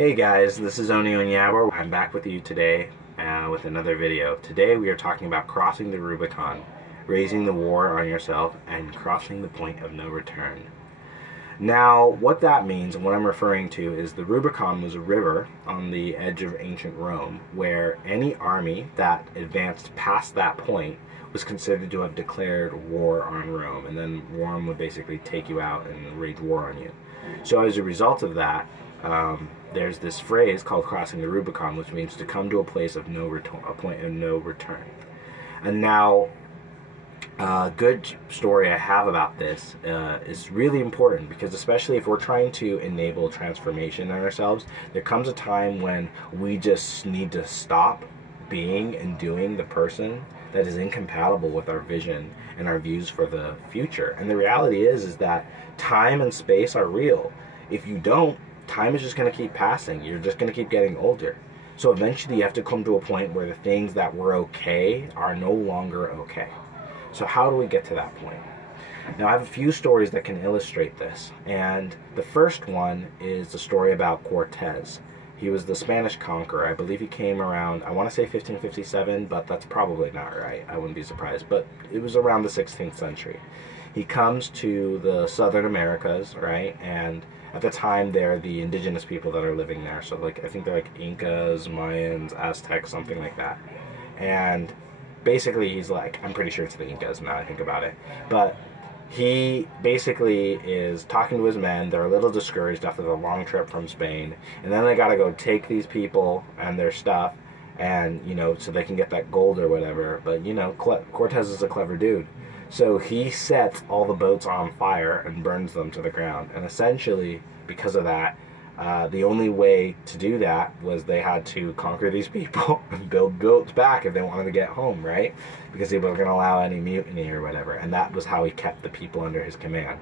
Hey guys, this is Oni Onyawa. I'm back with you today with another video. Today we are talking about crossing the Rubicon, raising the war on yourself, and crossing the point of no return. Now, what that means and what I'm referring to is the Rubicon was a river on the edge of ancient Rome where any army that advanced past that point was considered to have declared war on Rome, and then Rome would basically take you out and wage war on you. So as a result of that, there's this phrase called crossing the Rubicon, which means to come to a place of no return, a point of no return. And now, a good story I have about this is really important, because especially if we're trying to enable transformation in ourselves, there comes a time when we just need to stop being and doing the person that is incompatible with our vision and our views for the future. And the reality is that time and space are real. If you don't, time is just going to keep passing. You're just going to keep getting older. So eventually you have to come to a point where the things that were okay are no longer okay. So how do we get to that point? Now, I have a few stories that can illustrate this. And the first one is the story about Cortez. He was the Spanish conqueror. I believe he came around, I want to say 1557, but that's probably not right. I wouldn't be surprised. But it was around the 16th century. He comes to the Southern Americas, right? And at the time, they're the indigenous people that are living there. So, like, I think they're like Incas, Mayans, Aztecs, something like that. And basically, he's like, I'm pretty sure it's the Incas now I think about it. But he basically is talking to his men. They're a little discouraged after the long trip from Spain. And then they got to go take these people and their stuff, and, you know, so they can get that gold or whatever. But, you know, Cortez is a clever dude. So he sets all the boats on fire and burns them to the ground. And essentially, because of that, the only way to do that was they had to conquer these people and build boats back if they wanted to get home, right? Because they weren't going to allow any mutiny or whatever. And that was how he kept the people under his command.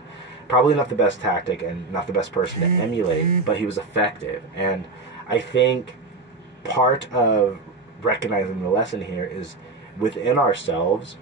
Probably not the best tactic and not the best person to emulate, but he was effective. And I think part of recognizing the lesson here is within ourselves,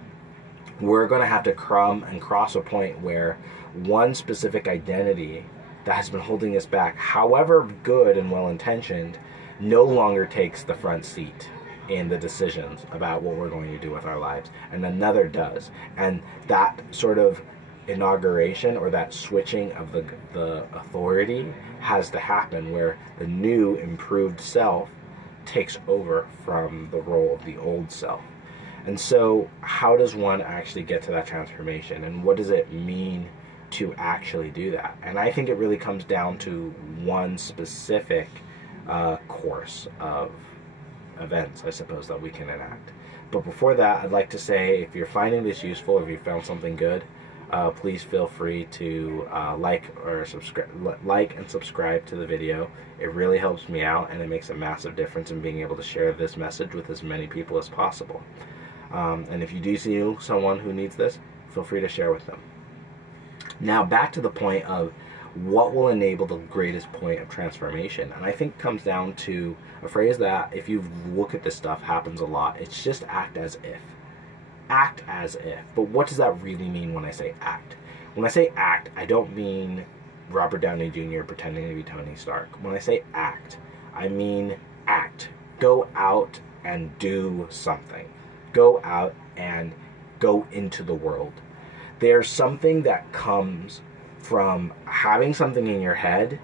we're going to have to come and cross a point where one specific identity that has been holding us back, however good and well-intentioned, no longer takes the front seat in the decisions about what we're going to do with our lives, and another does. And that sort of inauguration, or that switching of the authority, has to happen where the new, improved self takes over from the role of the old self. And so, how does one actually get to that transformation, and what does it mean to actually do that? And I think it really comes down to one specific course of events, I suppose, that we can enact. But before that, I'd like to say, if you're finding this useful, if you found something good, please feel free to like and subscribe to the video. It really helps me out, and it makes a massive difference in being able to share this message with as many people as possible. And if you do see someone who needs this, feel free to share with them. Now, back to the point of what will enable the greatest point of transformation. And I think it comes down to a phrase that, if you look at this stuff, happens a lot. It's just act as if. Act as if. But what does that really mean when I say act? When I say act, I don't mean Robert Downey Jr. pretending to be Tony Stark. When I say act, I mean act. Go out and do something. Go out and go into the world. There's something that comes from having something in your head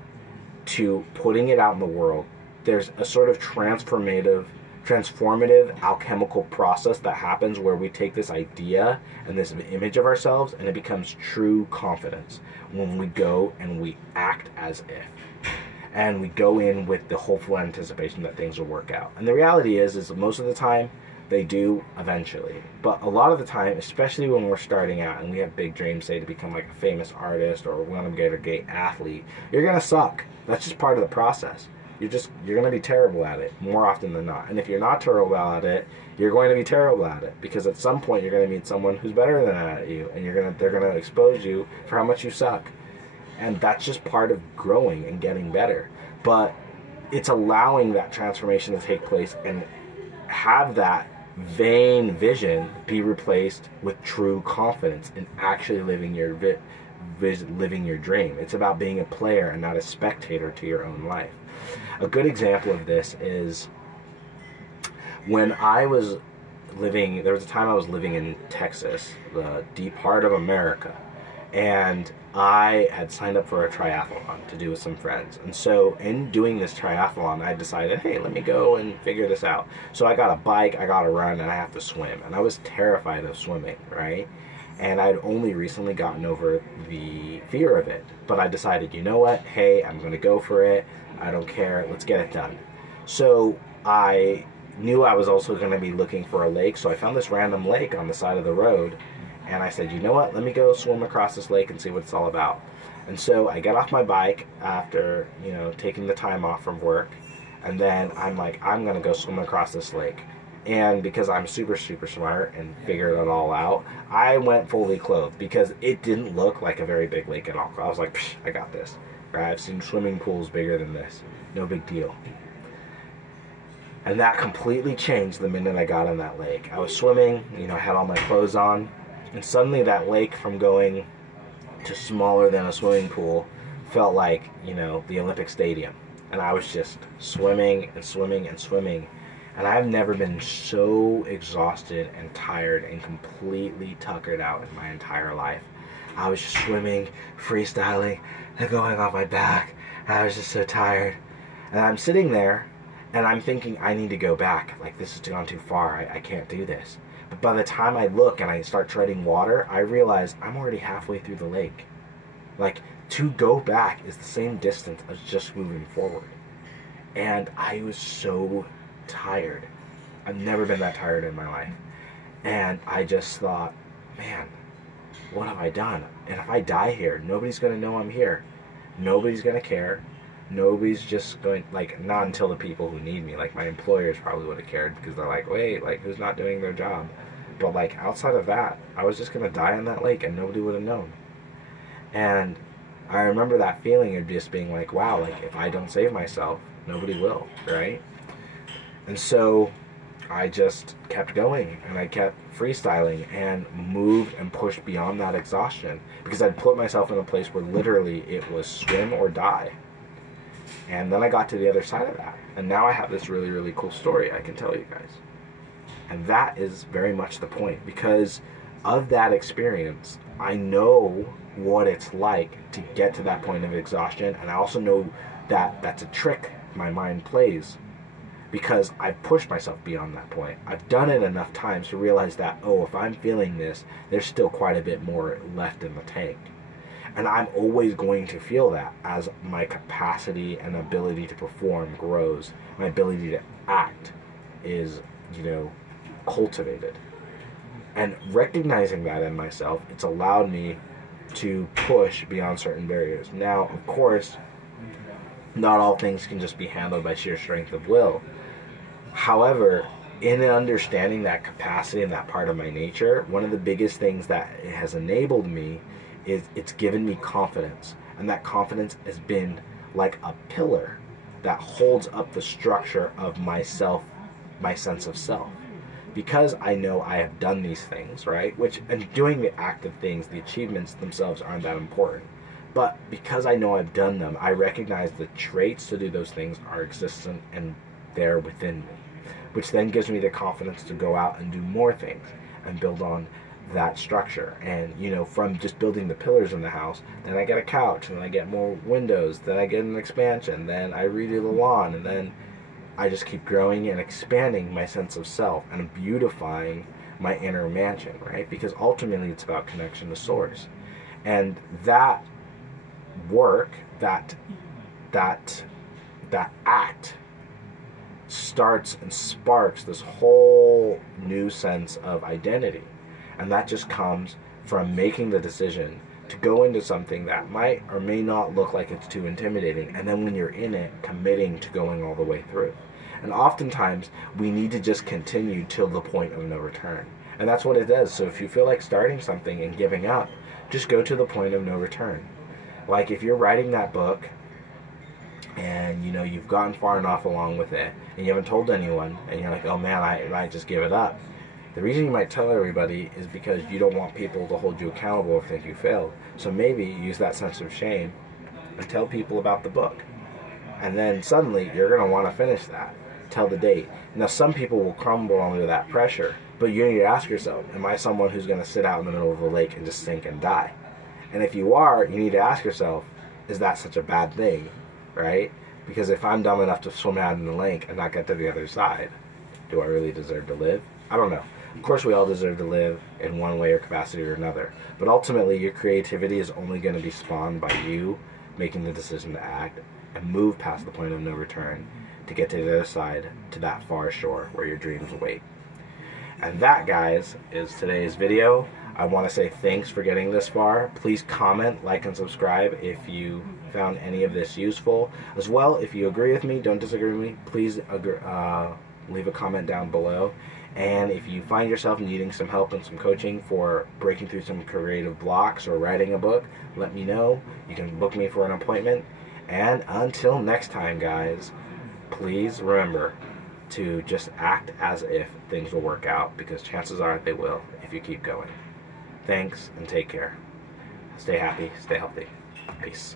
to putting it out in the world. There's a sort of transformative alchemical process that happens where we take this idea and this image of ourselves, and it becomes true confidence when we go and we act as if. And we go in with the hopeful anticipation that things will work out. And the reality is most of the time, they do eventually. But a lot of the time, especially when we're starting out and we have big dreams, say to become like a famous artist, or we want to get a great athlete, you're going to suck. That's just part of the process. You're going to be terrible at it more often than not. And if you're not terrible at it, you're going to be terrible at it, because at some point you're going to meet someone who's better than at you, and they're going to expose you for how much you suck. And that's just part of growing and getting better. But it's allowing that transformation to take place and have that vain vision be replaced with true confidence in actually living your dream. It's about being a player and not a spectator to your own life. A good example of this is when I was living, there was a time I was living in Texas, the deep heart of America, and I had signed up for a triathlon to do with some friends. And so in doing this triathlon, I decided, hey, let me go and figure this out. So I got a bike, I got to run, and I have to swim. And I was terrified of swimming, right? And I'd only recently gotten over the fear of it. But I decided, you know what? Hey, I'm going to go for it. I don't care. Let's get it done. So I knew I was also going to be looking for a lake. So I found this random lake on the side of the road. And I said, you know what? Let me go swim across this lake and see what it's all about. And so I get off my bike after, you know, taking the time off from work. And then I'm like, I'm going to go swim across this lake. And because I'm super, super smart and figured it all out, I went fully clothed because it didn't look like a very big lake at all. I was like, psh, I got this. Right? I've seen swimming pools bigger than this. No big deal. And that completely changed the minute I got in that lake. I was swimming, you know, I had all my clothes on. And suddenly that lake, from going to smaller than a swimming pool, felt like, you know, the Olympic Stadium. And I was just swimming and swimming and swimming. And I've never been so exhausted and tired and completely tuckered out in my entire life. I was just swimming, freestyling, and going on my back. And I was just so tired. And I'm sitting there, and I'm thinking, I need to go back. Like, this has gone too far. I can't do this. But by the time I look and I start treading water, I realize I'm already halfway through the lake. Like, to go back is the same distance as just moving forward. And I was so tired. I've never been that tired in my life. And I just thought, man, what have I done? And if I die here, nobody's going to know I'm here. Nobody's going to care. Nobody's just going, like, not until the people who need me. Like, my employers probably would have cared because they're like, wait, like, who's not doing their job? But, like, outside of that, I was just going to die in that lake and nobody would have known. And I remember that feeling of just being like, wow, like, if I don't save myself, nobody will, right? And so I just kept going and I kept freestyling and moved and pushed beyond that exhaustion because I'd put myself in a place where literally it was swim or die. And then I got to the other side of that. And now I have this really, really cool story I can tell you guys. And that is very much the point. Because of that experience, I know what it's like to get to that point of exhaustion. And I also know that that's a trick my mind plays. Because I've pushed myself beyond that point. I've done it enough times to realize that, oh, if I'm feeling this, there's still quite a bit more left in the tank. And I'm always going to feel that as my capacity and ability to perform grows. My ability to act is, you know, cultivated. And recognizing that in myself, it's allowed me to push beyond certain barriers. Now, of course, not all things can just be handled by sheer strength of will. However, in understanding that capacity and that part of my nature, one of the biggest things that it has enabled me is it's given me confidence. And that confidence has been like a pillar that holds up the structure of myself, my sense of self. Because I know I have done these things, right? And doing the active things, the achievements themselves aren't that important. But because I know I've done them, I recognize the traits to do those things are existent and there within me. Which then gives me the confidence to go out and do more things and build on that structure. And, you know, from just building the pillars in the house, then I get a couch, and then I get more windows, then I get an expansion, then I redo the lawn, and then I just keep growing and expanding my sense of self and beautifying my inner mansion, right? Because ultimately it's about connection to source. And that work, that act starts and sparks this whole new sense of identity. And that just comes from making the decision to go into something that might or may not look like it's too intimidating, and then when you're in it, committing to going all the way through. And oftentimes, we need to just continue till the point of no return. And that's what it does. So if you feel like starting something and giving up, just go to the point of no return. Like if you're writing that book, and you know you've gotten far enough along with it, and you haven't told anyone, and you're like, oh man, I might just give it up. The reason you might tell everybody is because you don't want people to hold you accountable if they think you failed. So maybe use that sense of shame and tell people about the book. And then suddenly you're going to want to finish that. Tell the date. Now some people will crumble under that pressure, but you need to ask yourself, am I someone who's going to sit out in the middle of a lake and just sink and die? And if you are, you need to ask yourself, is that such a bad thing, right? Because if I'm dumb enough to swim out in the lake and not get to the other side, do I really deserve to live? I don't know. Of course we all deserve to live in one way or capacity or another, but ultimately your creativity is only going to be spawned by you making the decision to act and move past the point of no return to get to the other side, to that far shore where your dreams await. And that, guys, is today's video. I want to say thanks for getting this far. Please comment, like, and subscribe if you found any of this useful. As well, if you agree with me, don't disagree with me, please leave a comment down below. And if you find yourself needing some help and some coaching for breaking through some creative blocks or writing a book, let me know. You can book me for an appointment. And until next time, guys, please remember to just act as if things will work out, because chances are they will if you keep going. Thanks, and take care. Stay happy, stay healthy. Peace.